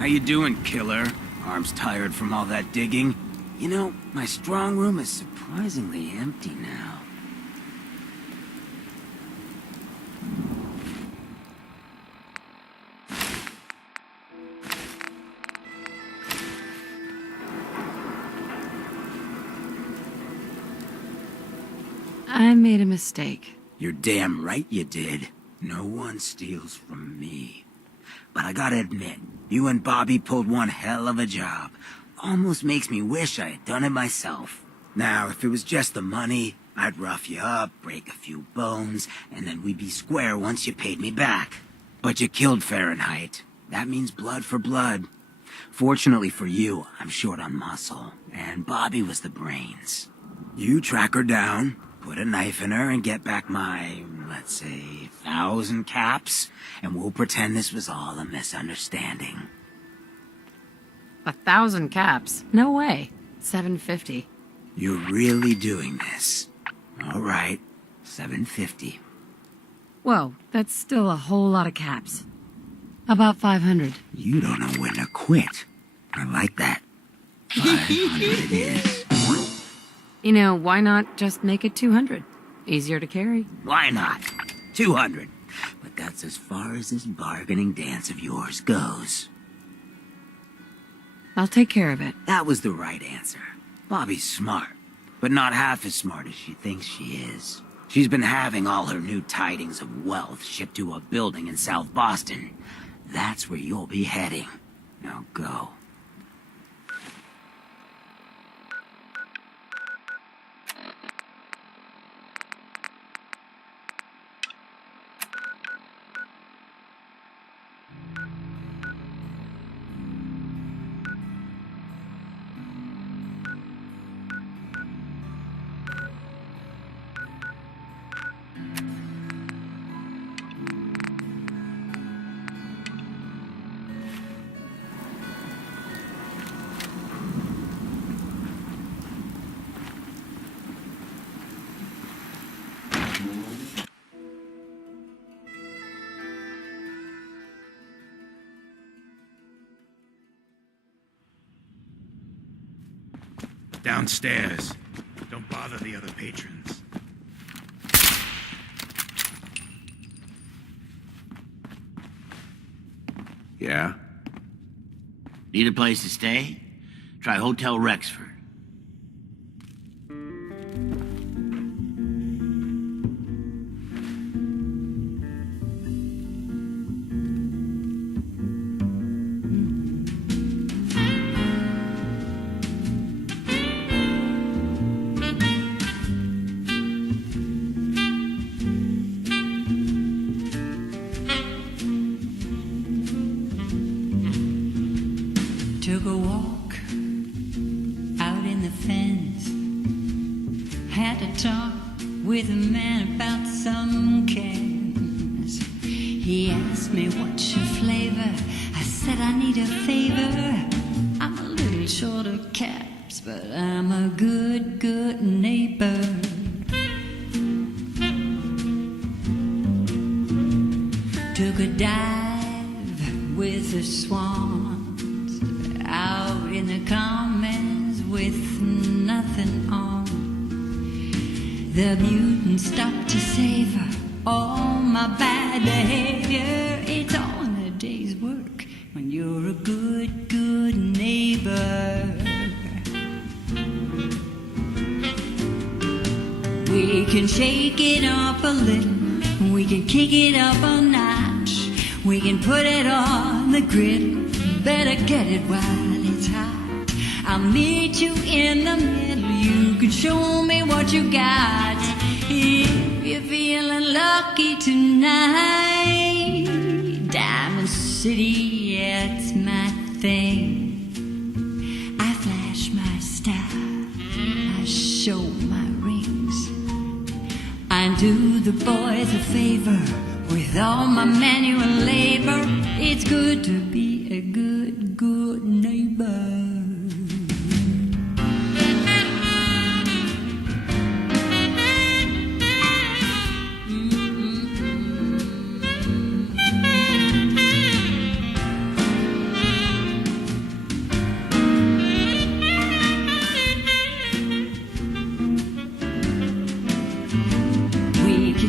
How you doing, killer? Arms tired from all that digging? You know, my strong room is surprisingly empty now. I made a mistake. You're damn right you did. No one steals from me. But I gotta admit, you and Bobby pulled one hell of a job. Almost makes me wish I had done it myself. Now, if it was just the money, I'd rough you up, break a few bones, and then we'd be square once you paid me back. But you killed Fahrenheit. That means blood for blood. Fortunately for you, I'm short on muscle, and Bobby was the brains. You track her down, put a knife in her, and get back my, let's say, 1,000 caps, and we'll pretend this was all a misunderstanding. 1,000 caps? No way. 750. You're really doing this. All right, 750. Whoa, that's still a whole lot of caps. About 500. You don't know when to quit. I like that. 500 it is. You know, why not just make it 200? Easier to carry. Why not? 200. But that's as far as this bargaining dance of yours goes. I'll take care of it. That was the right answer. Bobby's smart, but not half as smart as she thinks she is. She's been having all her new tidings of wealth shipped to a building in South Boston. That's where you'll be heading. Now go. Downstairs. Don't bother the other patrons. Yeah? Need a place to stay? Try Hotel Rexford. Took a walk out in the fence. Had to talk with a man about some cans. He asked me what's your flavor. I said I need a favor. I'm a little short of caps, but I'm a good neighbor. Took a dive with the swans out in the commons with nothing on. The mutant stopped to savor all my bad behavior. It's all in a day's work when you're a good neighbor. We can shake it up a little, we can kick it up a notch, we can put it on the griddle. Better get it while it's hot. I'll meet you in the middle. You can show me what you got. If you're feeling lucky tonight, Diamond City, yeah, it's my thing. I flash my style, I show my rings. I do the boys a favor with all my manual labor. It's good to be a good neighbor.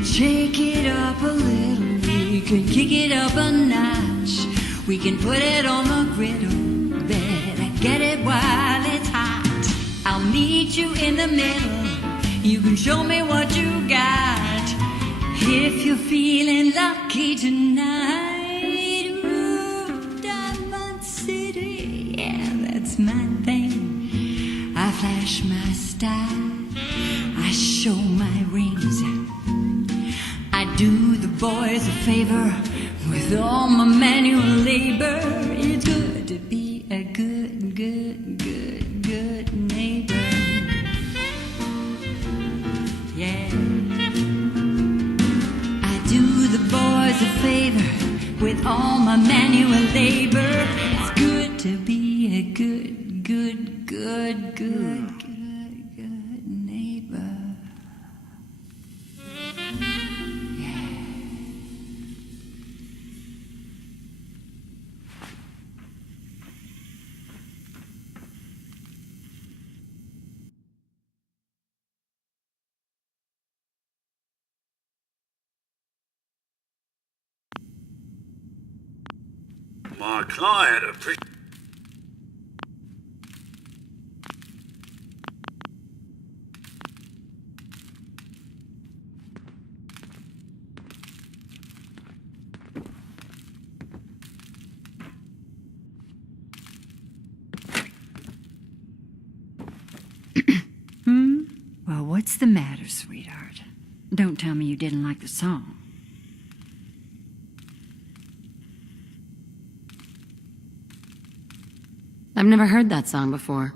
can shake it up a little. We can kick it up a notch. We can put it on the griddle. Better get it while it's hot. I'll meet you in the middle. You can show me what you got. If you're feeling lucky tonight, ooh, Diamond City, yeah, that's my thing. I flash my style, I show my rings. I do the boys a favor with all my manual labor. It's good to be a good, good, good, good neighbor. Yeah. I do the boys a favor with all my manual labor. It's good to be a good, good, good, good, good, good neighbor. My client appreciates. Well, what's the matter, sweetheart? Don't tell me you didn't like the song. I've never heard that song before.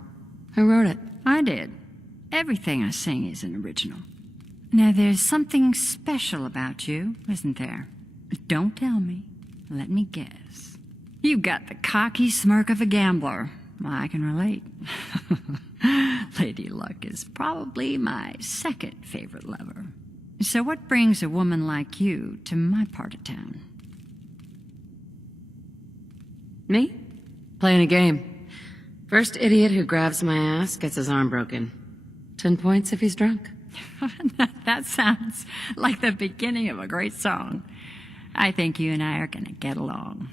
Who wrote it? I did. Everything I sing is an original. Now, there's something special about you, isn't there? Don't tell me. Let me guess. You got the cocky smirk of a gambler. I can relate. Lady Luck is probably my second favorite lover. So what brings a woman like you to my part of town? Me? Playing a game. First idiot who grabs my ass gets his arm broken. 10 points if he's drunk. That sounds like the beginning of a great song. I think you and I are gonna get along.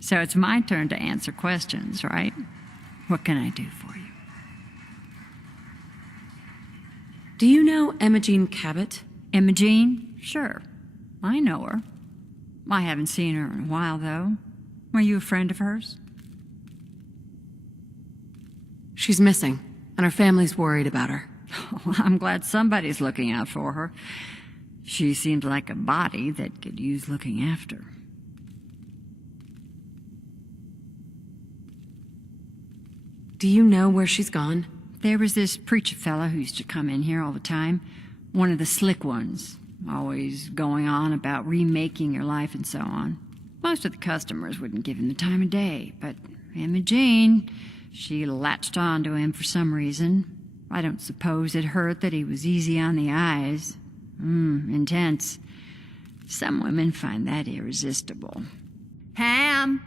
So it's my turn to answer questions, right? What can I do for you? Do you know Imogene Cabot? Imogene? Sure. I know her. I haven't seen her in a while, though. Were you a friend of hers? She's missing, and her family's worried about her. Oh, I'm glad somebody's looking out for her. She seemed like a body that could use looking after. Do you know where she's gone? There was this preacher fella who used to come in here all the time. One of the slick ones. Always going on about remaking your life and so on. Most of the customers wouldn't give him the time of day, but Imogene, she latched on to him for some reason. I don't suppose it hurt that he was easy on the eyes. Intense. Some women find that irresistible. Ham,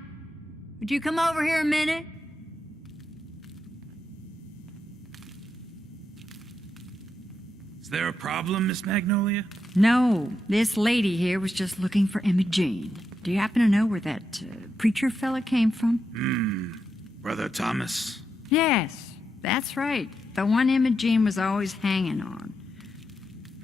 would you come over here a minute? Is there a problem, Miss Magnolia? No, this lady here was just looking for Imogene. Do you happen to know where that preacher fella came from? Brother Thomas? Yes, that's right. The one Imogene was always hanging on.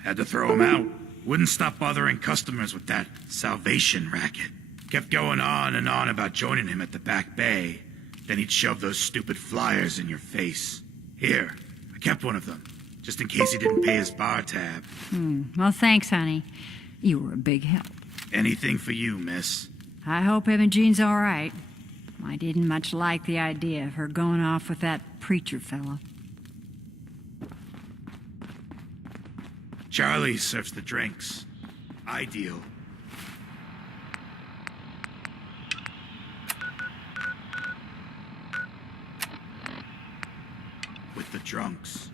Had to throw him out. Wouldn't stop bothering customers with that salvation racket. Kept going on and on about joining him at the back bay. Then he'd shove those stupid flyers in your face. Here, I kept one of them, just in case he didn't pay his bar tab. Well, thanks, honey. You were a big help. Anything for you, miss. I hope Imogene's all right. I didn't much like the idea of her going off with that preacher fella. Charlie serves the drinks. Ideal. With the drunks.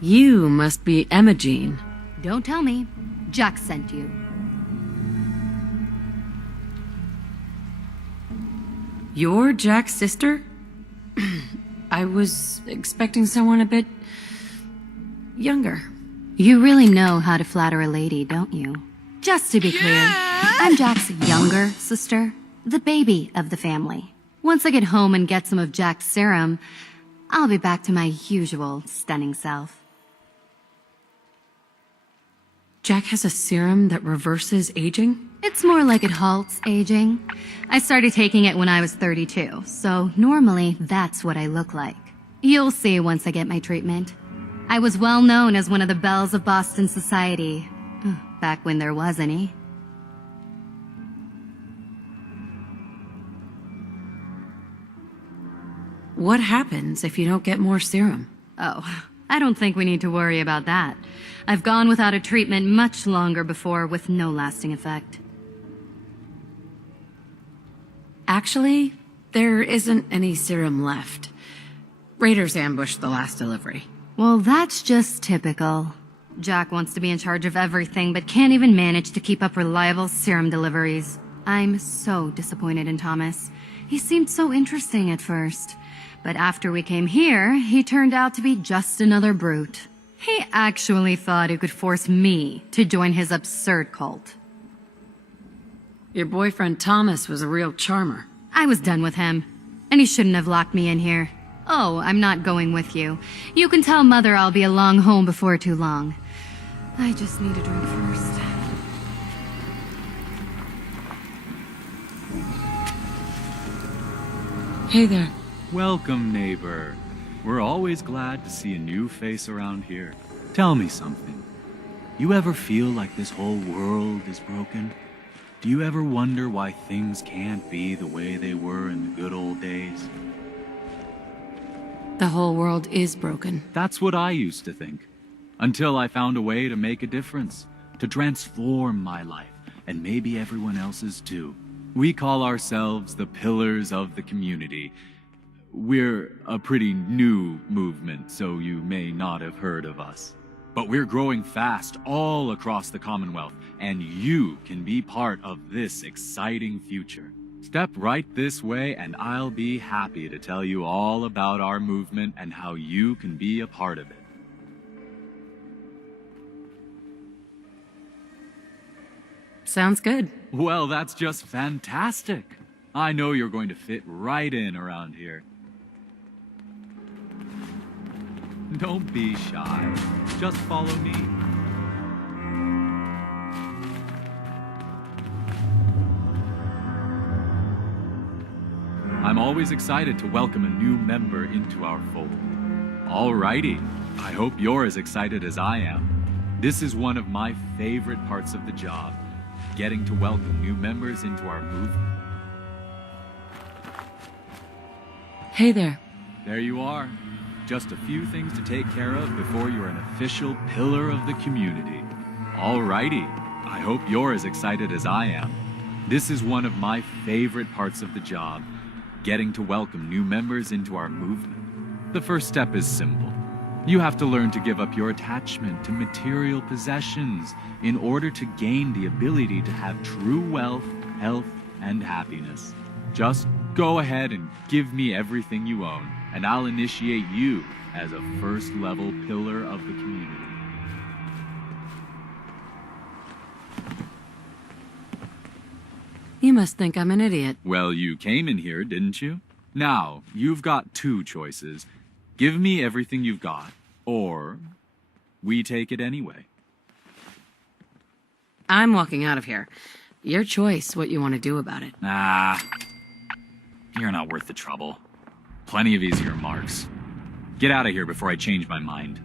You must be Emma Don't tell me. Jack sent you. You're Jack's sister? I was expecting someone a bit younger. You really know how to flatter a lady, don't you? Just to be clear, I'm Jack's younger sister, the baby of the family. Once I get home and get some of Jack's serum, I'll be back to my usual stunning self. Jack has a serum that reverses aging? It's more like it halts aging. I started taking it when I was 32, so normally that's what I look like. You'll see once I get my treatment. I was well known as one of the belles of Boston society, back when there was any. What happens if you don't get more serum? Oh, I don't think we need to worry about that. I've gone without a treatment much longer before with no lasting effect. Actually, there isn't any serum left. Raiders ambushed the last delivery. Well, that's just typical. Jack wants to be in charge of everything, but can't even manage to keep up reliable serum deliveries. I'm so disappointed in Thomas. He seemed so interesting at first. But after we came here, he turned out to be just another brute. He actually thought he could force me to join his absurd cult. Your boyfriend Thomas was a real charmer. I was done with him, and he shouldn't have locked me in here. Oh, I'm not going with you. You can tell Mother I'll be along home before too long. I just need a drink first. Hey there. Welcome, neighbor. We're always glad to see a new face around here. Tell me something. You ever feel like this whole world is broken? Do you ever wonder why things can't be the way they were in the good old days? The whole world is broken. That's what I used to think. Until I found a way to make a difference, to transform my life, and maybe everyone else's too. We call ourselves the Pillars of the Community. We're a pretty new movement, so you may not have heard of us. But we're growing fast all across the Commonwealth, and you can be part of this exciting future. Step right this way, and I'll be happy to tell you all about our movement and how you can be a part of it. Sounds good. Well, that's just fantastic. I know you're going to fit right in around here. Don't be shy. Just follow me. I'm always excited to welcome a new member into our fold. Alrighty, I hope you're as excited as I am. This is one of my favorite parts of the job, getting to welcome new members into our movement. Hey there. There you are. Just a few things to take care of before you're an official pillar of the community. Alrighty, I hope you're as excited as I am. This is one of my favorite parts of the job, getting to welcome new members into our movement. The first step is simple. You have to learn to give up your attachment to material possessions in order to gain the ability to have true wealth, health, and happiness. Just go ahead and give me everything you own, and I'll initiate you as a first-level pillar of the community. You must think I'm an idiot. Well, you came in here, didn't you? Now, you've got two choices. Give me everything you've got, or we take it anyway. I'm walking out of here. Your choice what you want to do about it. Nah, you're not worth the trouble. Plenty of easier marks. Get out of here before I change my mind.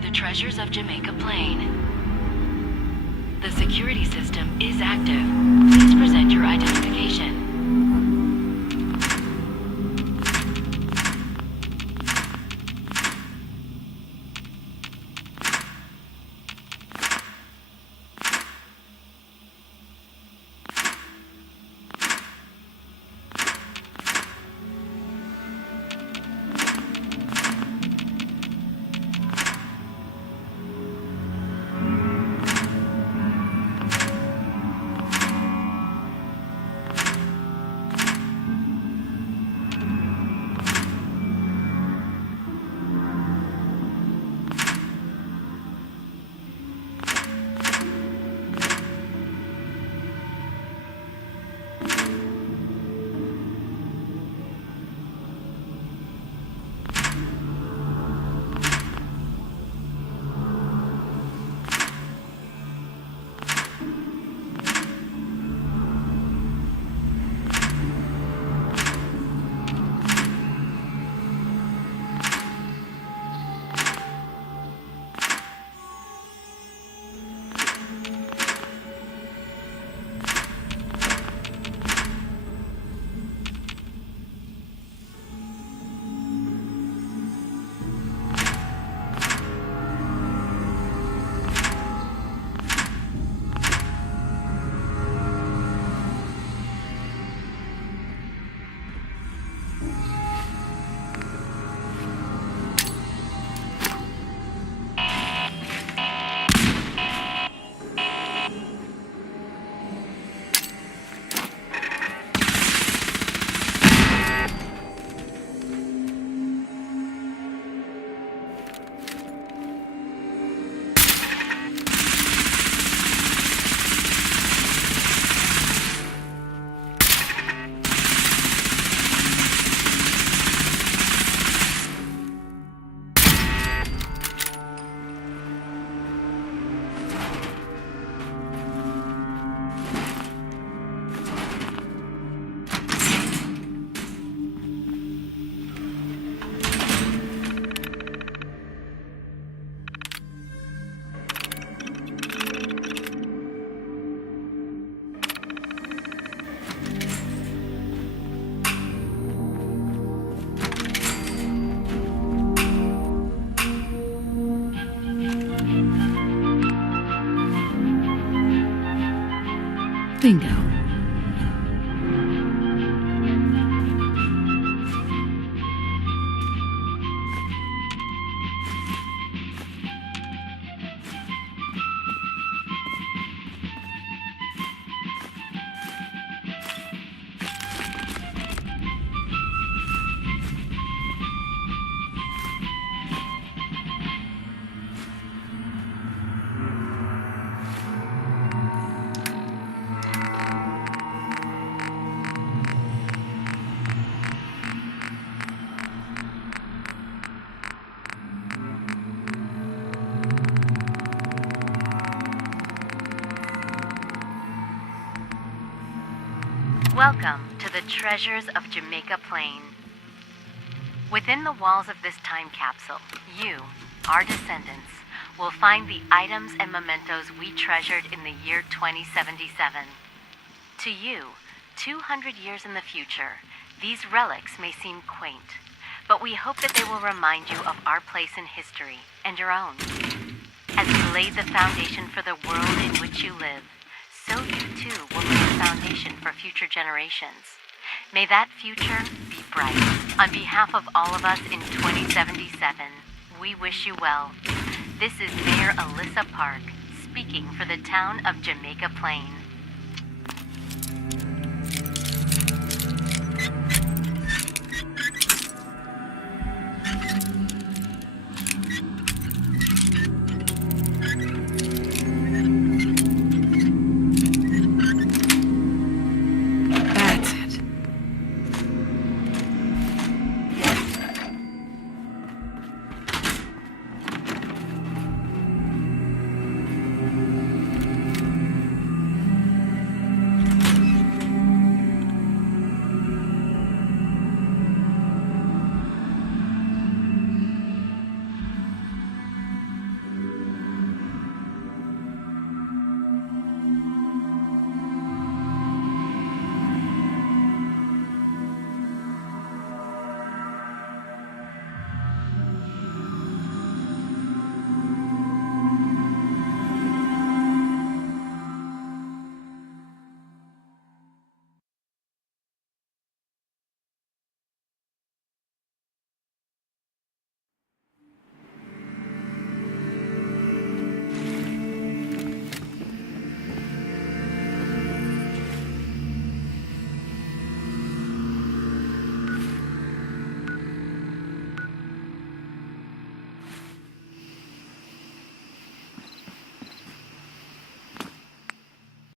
to the Treasures of Jamaica Plain. The security system is active. Please present your identification. Bingo. Welcome to the Treasures of Jamaica Plain. Within the walls of this time capsule, you, our descendants, will find the items and mementos we treasured in the year 2077. To you, 200 years in the future, these relics may seem quaint, but we hope that they will remind you of our place in history and your own. As we laid the foundation for the world in which you live, so you too will lay a foundation for future generations. May that future be bright. On behalf of all of us in 2077, we wish you well. This is Mayor Alyssa Park, speaking for the town of Jamaica Plain.